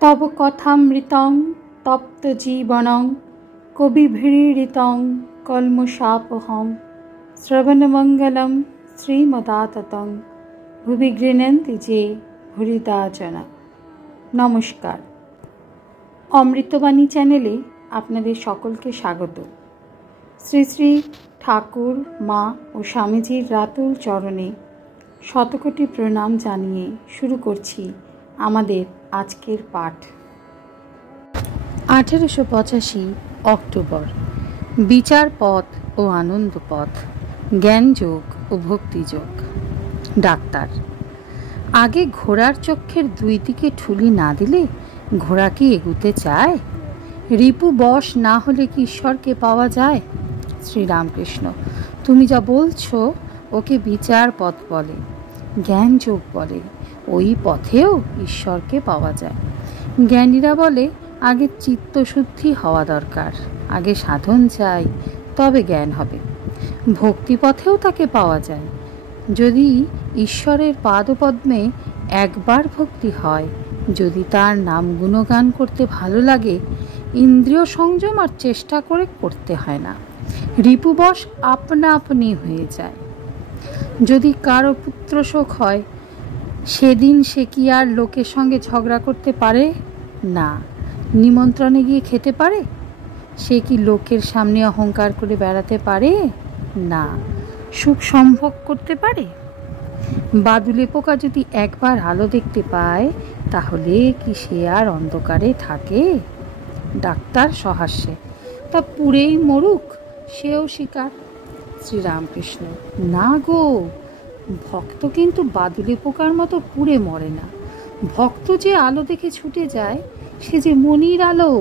তব কথামৃতং তপ্ত জীবনং কবিভিড়িতং কলমশাপহম শ্রবণমঙ্গলম শ্রীমদাততং ভুবি গৃহন্তি যে ভুরিদাজনা। নমস্কার, অমৃতবাণী চ্যানেলে আপনাদের সকলকে স্বাগত। শ্রী শ্রী ঠাকুর, মা ও স্বামীজির রাতুল চরণে শতকোটি প্রণাম জানিয়ে শুরু করছি আমাদের আজকের পাঠ। 1885 অক্টোবর। বিচার পথ ও আনন্দ পথ, জ্ঞানযোগ ও ভক্তিযোগ। ডাক্তার: আগে ঘোড়ার চক্ষের দুই দিকে ঠুলি না দিলে ঘোড়া কি এগুতে চায়? রিপু বশ না হলে কি ঈশ্বরকে পাওয়া যায়? শ্রীরামকৃষ্ণ: তুমি যা বলছো ওকে বিচার পথ বলে, জ্ঞানযোগ বলে। ওই পথেও ঈশ্বরকে পাওয়া যায়। জ্ঞানীরা বলে আগে চিত্তশুদ্ধি হওয়া দরকার, আগে সাধন চাই, তবে জ্ঞান হবে। ভক্তিপথেও তাকে পাওয়া যায়। যদি ঈশ্বরের পাদপদ্মে একবার ভক্তি হয়, যদি তার নাম গুণগান করতে ভালো লাগে, ইন্দ্রিয় সংযম আর চেষ্টা করে করতে হয় না, রিপুবশ আপনা আপনি হয়ে যায়। যদি কারো পুত্র শোক হয়, সেদিন সে কি আর লোকের সঙ্গে ঝগড়া করতে পারে? না। নিমন্ত্রণে গিয়ে খেতে পারে? সে কি লোকের সামনে অহংকার করে বেড়াতে পারে? না। সুখ সম্ভোগ করতে পারে? বাদুলে পোকা যদি একবার আলো দেখতে পায়, তাহলে কি সে আর অন্ধকারে থাকে? ডাক্তার সহাস্যে: তা পুড়েই মরুক, সেও শিকার। শ্রীরামকৃষ্ণ: না গো, ভক্ত কিন্তু বাদুলে পোকার মতো পুড়ে মরে না। ভক্ত যে আলো দেখে ছুটে যায়, সে যে মনির আলো।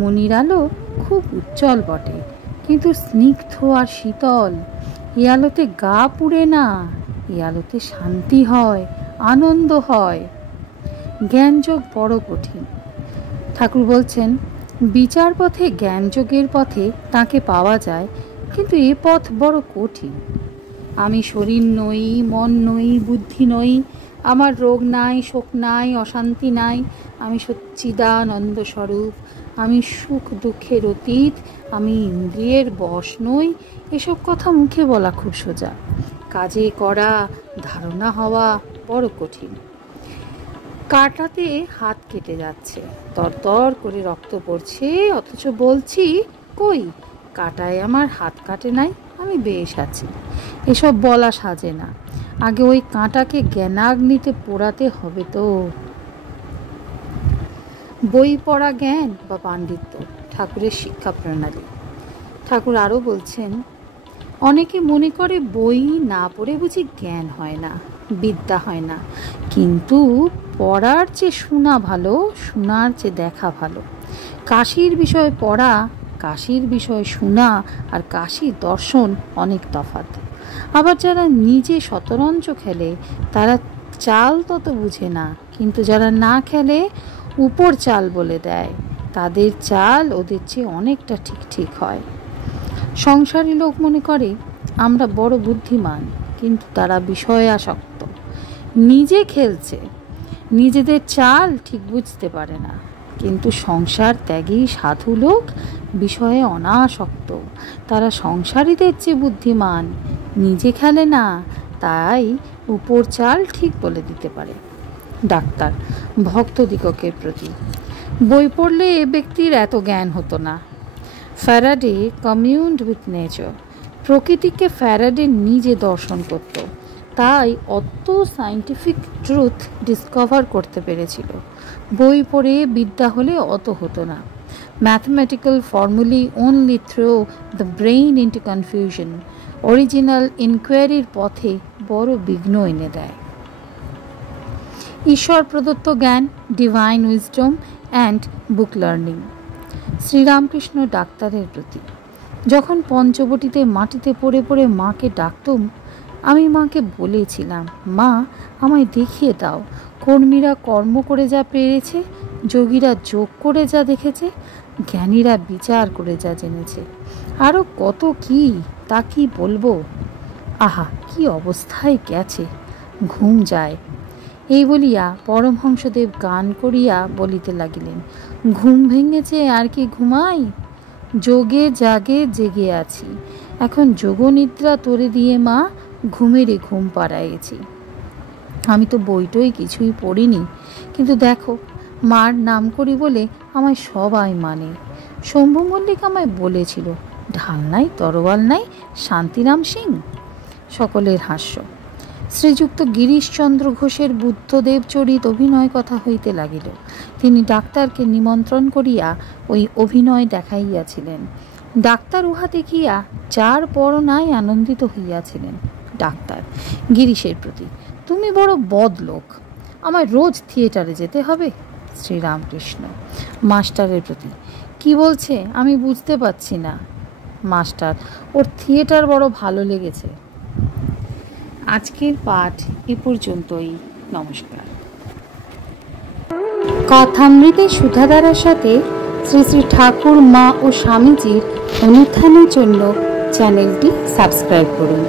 মনির আলো খুব উজ্জ্বল বটে, কিন্তু স্নিগ্ধ আর শীতল। এ আলোতে গা পুড়ে না, এ আলোতে শান্তি হয়, আনন্দ হয়। জ্ঞানযোগ বড় কঠিন। ঠাকুর বলছেন, বিচার পথে, জ্ঞানযোগের পথে তাকে পাওয়া যায়, কিন্তু এ পথ বড় কঠিন। আমি শরীর নই, মন নই, বুদ্ধি নই, আমার রোগ নাই, শোক নাই, অশান্তি নাই, আমি সচ্চিদানন্দ স্বরূপ, আমি সুখ দুঃখের অতীত, আমি ইন্দ্রিয়ের বশ নই। এসব কথা মুখে বলা খুব সোজা, কাজে করা, ধারণা হওয়া বড় কঠিন। কাটাতে হাত কেটে যাচ্ছে, তরতর করে রক্ত পড়ছে, অথচ বলছি কই, কাটায় আমার হাত কাটে নাই, আমি বেশ আছি। এসব বলা সাজে না, আগে ওই কাঁটাকে জ্ঞানাগ্নিতে পোড়াতে হবে তো। বই পড়া জ্ঞান বা পাণ্ডিত্য, ঠাকুরের শিক্ষা প্রণালী। ঠাকুর আরও বলছেন, অনেকে মনে করে বই না পড়ে বুঝি জ্ঞান হয় না, বিদ্যা হয় না। কিন্তু পড়ার চেয়ে শোনা ভালো, শোনার চেয়ে দেখা ভালো। কাশীর বিষয়ে পড়া, কাশীর বিষয় শোনা আর কাশীর দর্শন অনেক তফাৎ। আবার যারা নিজে শতরঞ্চ খেলে, তারা চাল তত বুঝে না, কিন্তু যারা না খেলে উপর চাল বলে দেয়, তাদের চাল ওদের চেয়ে অনেকটা ঠিক ঠিক হয়। সংসারী লোক মনে করে আমরা বড় বুদ্ধিমান, কিন্তু তারা বিষয়ে আসক্ত। নিজে খেলছে, নিজেদের চাল ঠিক বুঝতে পারে না। কিন্তু সংসার ত্যাগী সাধু লোক বিষয়ে অনাসক্ত, তারা সংসারীদের চেয়ে বুদ্ধিমান, নিজে খেলে না, তাই উপর চাল ঠিক বলে দিতে পারে। ডাক্তার ভক্তদিগকের প্রতি: বই পড়লে এ ব্যক্তির এত জ্ঞান হতো না। Faraday communed with nature. প্রকৃতিকে ফ্যারাডে নিজে দর্শন করত, তাই অত সায়েন্টিফিক ট্রুথ ডিসকভার করতে পেরেছিল। বই পড়ে বিদ্যা হলে অত হতো না। Mathematical ফর্মুলি only throw the brain into confusion. Original ইনকোয়ারির পথে বড় বিঘ্ন এনে দেয়। ঈশ্বর প্রদত্ত জ্ঞান, divine wisdom and book learning. Sri Ramakrishna ডাক্তারের প্রতি: যখন পঞ্চবটিতে মাটিতে পড়ে পড়ে মাকে ডাকতুম, আমি মাকে বলেছিলাম, মা আমায় দেখিয়ে দাও, কর্মীরা কর্ম করে যা পেরেছে, যোগীরা যোগ করে যা দেখেছে, জ্ঞানীরা বিচার করে যা জেনেছে, আরও কত কি, তা কি বলবো। আহা, কি অবস্থায় গেছে, ঘুম যায়। এই বলিয়া পরমহংসদেব গান করিয়া বলিতে লাগিলেন, ঘুম ভেঙেছে আর কি ঘুমাই, যোগে জাগে জেগে আছি, এখন যোগনিদ্রা তোরে দিয়ে মা ঘুমেরে ঘুম পাড়াইয়েছি। আমি তো বইটই কিছুই পড়িনি, কিন্তু দেখো মার নাম করি বলে আমায় সবাই মানে। শম্ভু মল্লিক আমায় বলেছিল, ঢাল নাই তরোয়াল নাই শান্তিরাম সিং। সকলের হাস্য। শ্রীযুক্ত গিরিশচন্দ্র ঘোষের বুদ্ধদেব চরিত অভিনয় কথা হইতে লাগিল। তিনি ডাক্তারকে নিমন্ত্রণ করিয়া ওই অভিনয় দেখাইয়াছিলেন। ডাক্তার উহা দেখিয়া যার বড় নাই আনন্দিত হইয়াছিলেন। ডাক্তার গিরিশের প্রতি, তুমি বড় বদ লোক, আমায় রোজ থিয়েটারে যেতে হবে। শ্রীরামকৃষ্ণ মাস্টারের প্রতি, কি বলছে আমি বুঝতে পারছি না। মাস্টার, ওর থিয়েটার বড় ভালো লেগেছে। আজকের পাঠ এ পর্যন্তই। নমস্কার। কথামৃতে সুধাধারার সাথে শ্রী শ্রী ঠাকুর মা ও স্বামীজির অনুত্থানের জন্য চ্যানেলটি সাবস্ক্রাইব করুন।